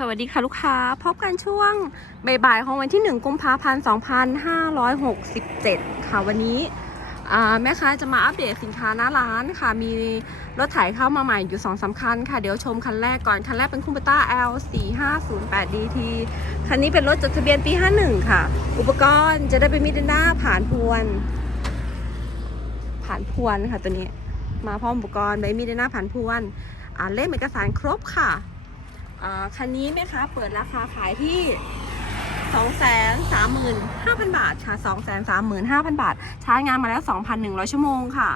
สวัสดีค่ะลูกค้า พบกันช่วงบ่ายๆของวันที่ 1 กุมภาพันธ์ 2567 ค่ะวันนี้แม่ค้าจะมาอัปเดตสินค้าหน้าร้านค่ะ มีรถไถเข้ามาใหม่อยู่2สามคันค่ะ เดี๋ยวชมคันแรกก่อน คันแรกเป็นคูปต้า L 4 5 0 8 DT คันนี้เป็นรถจดทะเบียนปี 51 ค่ะ อุปกรณ์จะได้เป็นมิดนาผ่านพวน ผ่านพวนค่ะตัวนี้ มาพร้อมอุปกรณ์ใบมีดนาผ่านพวนอ่าเล่มเอกสารครบค่ะ คันนี้แม่ค้าเปิดราคาขายที่ 235,000 บาทค่ะ 235,000 บาท ใช้งานมาแล้ว 2,100 ชั่วโมงค่ะ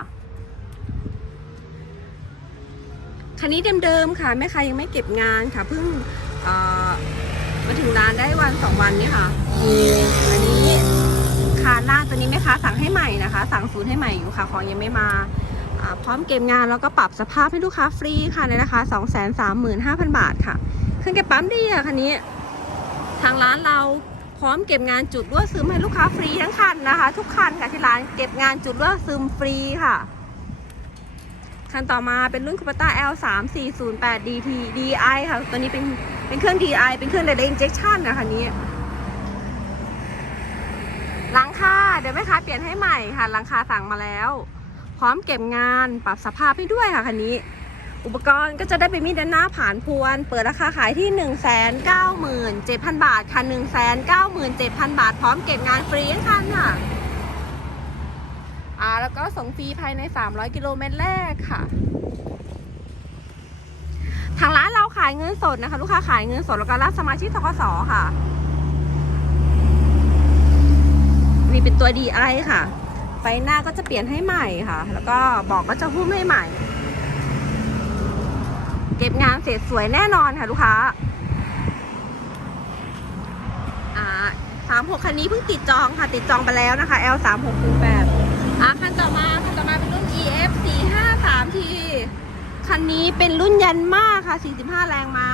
คันนี้เดิมๆค่ะแม่ค้ายังไม่เก็บงานค่ะเพิ่งมาถึงร้านได้วัน2วันนี้ค่ะอันนี้คานหน้าตัวนี้แม่ค้าสั่งให้ใหม่นะคะ สั่งศูนย์ให้ใหม่อยู่ค่ะ ของยังไม่มา พร้อมเก็บงานแล้วก็ปรับสภาพให้ลูกค้าฟรีค่ะในราคา 235,000 บาทค่ะเครื่องเก็บปั๊มดีอะคันนี้ ทางร้านเราพร้อมเก็บงานจุดรั่วซึมให้ลูกค้าฟรีทั้งคันนะคะ ทุกคันค่ะที่ร้านเก็บงานจุดรั่วซึมฟรีค่ะ คันต่อมาเป็นรุ่นคูปต้า L 3 4 0 8 DT DI ค่ะ ตัวนี้เป็นเป็นเครื่อง DI เป็นเครื่อง Direct Injection นะคันนี้หลังคาเดี๋ยวแม่ค้าเปลี่ยนให้ใหม่ค่ะหลังคาสั่งมาแล้ว พร้อมเก็บงานปรับสภาพให้ด้วยค่ะคันนี้ อุปกรณ์ก็จะได้เป็นมีดด้านหน้าผ่านพวน เปิดราคาขายที่ 1 9 7 0 0 0 บาทค่ะ1 9 7 0 0 0 บาท พร้อมเก็บงานฟรีทั้งคันค่ะอ่าแล้วก็ส่งฟรีภายใน 300 กิโลเมตรแรกค่ะ ทางร้านเราขายเงินสดนะคะ ลูกค้าขายเงินสดแล้วก็รับสมาชิกทกสค่ะ นี่เป็นตัว DI ค่ะ ไฟหน้าก็จะเปลี่ยนให้ใหม่ค่ะ แล้วก็บอกก็จะหุ้มให้ใหม่ เก็บงานเสร็จสวยแน่นอนค่ะลูกค้าสามหกคันนี้เพิ่งติดจองค่ะ ติดจองไปแล้วนะคะ L สามหกหนึ่แปดอะคันต่อมาคันต่อมาเป็นรุ่น EF สี่ห้าสามทีคันนี้เป็นรุ่นยันมากค่ะ 45 แรงม้า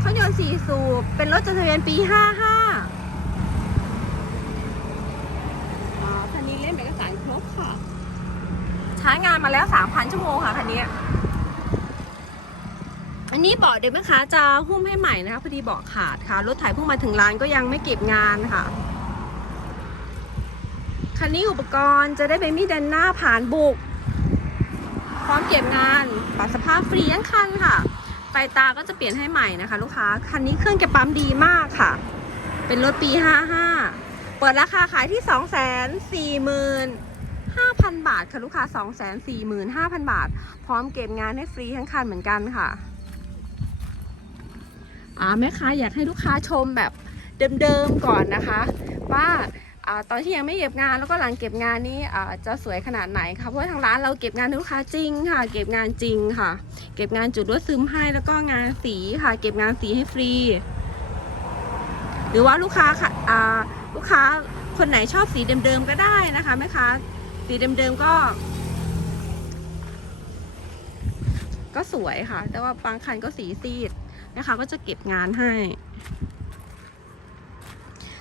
เขายนต์4สูบ เป็นรถจดทะเบียนปี 55 มาแล้ว 3,000 ชั่วโมงค่ะคันนี้ อันนี้เบาะเดี๋ยวแม่ค้าจะหุ้มให้ใหม่นะคะพอดีเบาะขาดค่ะ รถไถเพิ่งมาถึงร้านก็ยังไม่เก็บงานค่ะคันนี้อุปกรณ์จะได้เป็นมีดดันหน้าผ่านบุก พร้อมเก็บงานปรับสภาพฟรีทั้งคันค่ะไฟตาก็จะเปลี่ยนให้ใหม่นะคะ ลูกค้าคันนี้เครื่องเก็บปั๊มดีมากค่ะ เป็นรถปี 55 เปิดราคาขายที่ 2 4 5 0 0 0 1,000 บาทค่ะลูกค้า 2 4 5 0 0 0 บาท พร้อมเก็บงานให้ฟรีทั้งคันเหมือนกันค่ะอ่าแม่ค้าอยากให้ลูกค้าชมแบบเดิมๆก่อนนะคะ ว่าอตอนที่ยังไม่เก็บงานแล้วก็หลังเก็บงานนี้จะสวยขนาดไหนค่ะเพราะว่าทางร้านเราเก็บงานลูกค้าจริงค่ะ เก็บงานจริงค่ะ เก็บงานจุดลวดซึมให้แล้วก็งานสีค่ะ เก็บงานสีให้ฟรี หรือว่าลูกค้าค่ะลูกค้าคนไหนชอบสีเดิมๆก็ได้นะคะแม่ค้า สีเดิมๆก็ ก็สวยค่ะ แต่ว่าบางคันก็สีซีดนะคะก็จะเก็บงานให้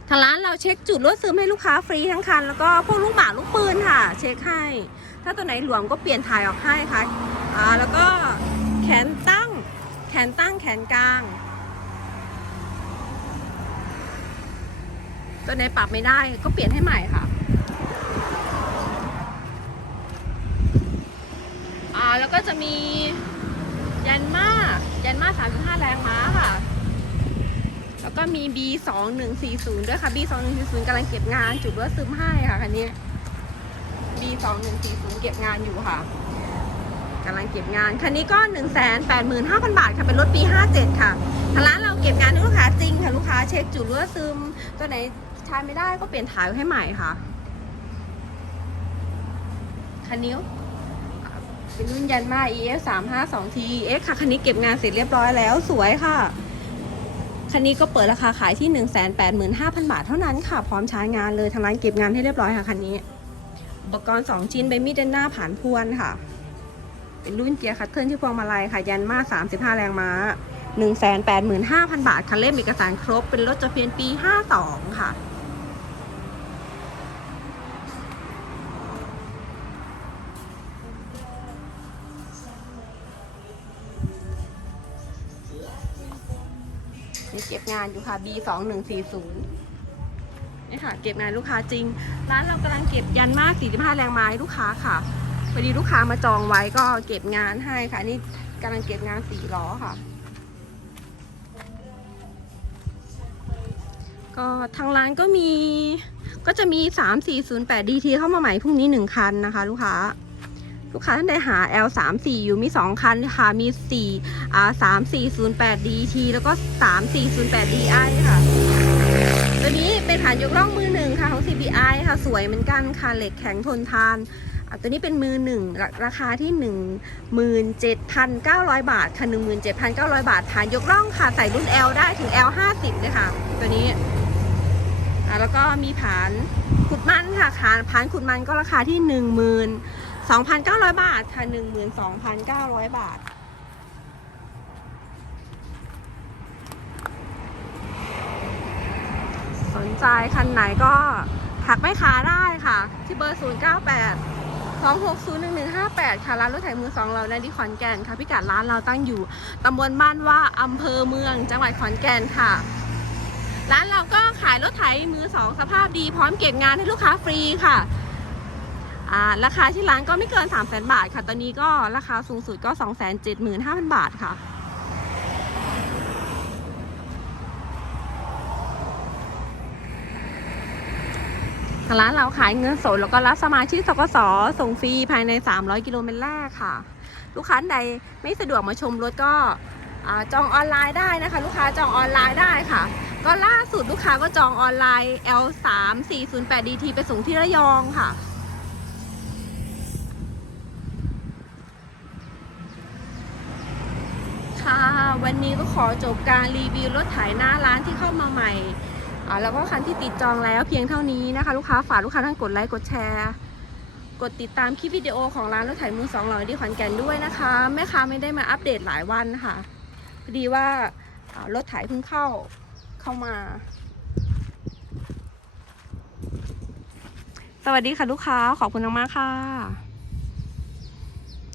ทางร้านเราเช็คจุดรวดซึมให้ลูกค้าฟรีทั้งคัน แล้วก็พวกลูกหมากลูกปืนค่ะ เช็คให้ ถ้าตัวไหนหลวมก็เปลี่ยนถ่ายออกให้ค่ะอ่าแล้วก็แขนตั้ง แขนตั้งแขนกลาง ตัวไหนปรับไม่ได้ก็เปลี่ยนให้ใหม่ค่ะ อ่า แล้วก็จะมียันมายันมา35 แรงม้าค่ะ แล้วก็มี B 2 1 4 0 ด้วยค่ะ B 2 1 4 0 กำลังเก็บงานจุดว่าซึมให้ค่ะคันนี้ B 2 1 4 0 เก็บงานอยู่ค่ะกำลังเก็บงาน คันนี้ก็ 1 8 5 0 0 0 บาทค่ะ เป็นรถปี 57 ค่ะทางร้านเราเก็บงานให้ลูกค้าจริงค่ะ ลูกค้าเช็คจุดรั่วซึม ตัวไหนใช้ไม่ได้ก็เปลี่ยนถ่ายให้ใหม่ค่ะ คันนี้ เป็นรุ่นยันมา EF 3 5 2 T EX ค่ะ คันนี้เก็บงานเสร็จเรียบร้อยแล้วสวยค่ะ คันนี้ก็เปิดราคาขายที่ 185,000 บาทเท่านั้นค่ะ พร้อมใช้งานเลยทางร้านเก็บงานให้เรียบร้อยค่ะคันนี้ อุปกรณ์ 2 ชิ้นใบมีดด้านหน้าผ่านพวนค่ะ เป็นรุ่นเกียร์คัตเทิลที่พวงมาลัยค่ะ ยันมา 35 แรงม้า 185,000 บาทคันเล่มเอกสารครบ เป็นรถจดทะเบียนปี 52 ค่ะ เก็บงานอยู่ค่ะ B สองหนึ่งสี่ศูนย์นี่ค่ะ เก็บงานลูกค้าจริง ร้านเรากำลังเก็บยันมาก 45 แรงไม้ลูกค้าค่ะพอดีลูกค้ามาจองไว้ก็เก็บงานให้ค่ะ นี่กำลังเก็บงานสี่ล้อค่ะ ก็ทางร้านก็มีก็จะมี 3408 DT เข้ามาใหม่พรุ่งนี้ 1 คันนะคะ ลูกค้า ลูกค้าท่านใดหา L 3 4อยู่มี 2 คันค่ะ มี4อ่า3408 DT แล้วก็ 3408 DI ค่ะ ตัวนี้เป็นฐานยกล่องมือหนึ่งค่ะของ CBI ค่ะ สวยเหมือนกันค่ะ เหล็กแข็งทนทานตัวนี้เป็นมือหนึ่งราคาที่ 17,900 บาท ค่ะ 17,900 บาท ฐานยกล่องค่ะ ใส่รุ่น L ได้ถึง L 50เลยค่ะ ตัวนี้แล้วก็มีผานขุดมันค่ะผานผานขุดมันก็ราคาที่ 12,900 บาทค่ะ 12,900 บาท สนใจคันไหนก็ทักแม่ค้าได้ค่ะ ที่เบอร์ 098 2601158 ค่ะ ร้านรถไถมือสองเราในที่ขอนแก่นค่ะ พิกัดร้านเราตั้งอยู่ตำบลบ้านว่าอำเภอเมือง จังหวัดขอนแก่นค่ะ ร้านเราก็ขายรถไถมือสองสภาพดีพร้อมเก็บงานให้ลูกค้าฟรีค่ะ ราคาที่ร้านก็ไม่เกิน 3 0 0 0 0 0 บาทค่ะ ตอนนี้ก็ราคาสูงสุดก็ 275,000 บาทค่ะ ทางร้านเราขายเงินสดแล้วก็รับสมาชิกสกสส่งฟรีภายใน 300 กิโลเมตรแรกค่ะ ลูกค้าใดไม่สะดวกมาชมรถก็จองออนไลน์ได้นะคะ ลูกค้าจองออนไลน์ได้ค่ะ ก็ล่าสุดลูกค้าก็จองออนไลน์ L 3 4 0 8 DT ไปส่งที่ระยองค่ะ ค่ะ วันนี้ก็ขอจบการรีวิวรถไถหน้าร้านที่เข้ามาใหม่แล้วก็คันที่ติดจองแล้วเพียงเท่านี้นะคะ ลูกค้าฝากลูกค้าท่านกดไลค์กดแชร์ กดติดตามคลิปวิดีโอของร้านรถไถมือสองหล่อที่ขอนแก่นด้วยนะคะ แม่ค้าไม่ได้มาอัปเดตหลายวันค่ะพอดีว่าอ่ารถไถเพิ่งเข้าเข้ามา สวัสดีค่ะลูกค้าขอบคุณมากๆค่ะ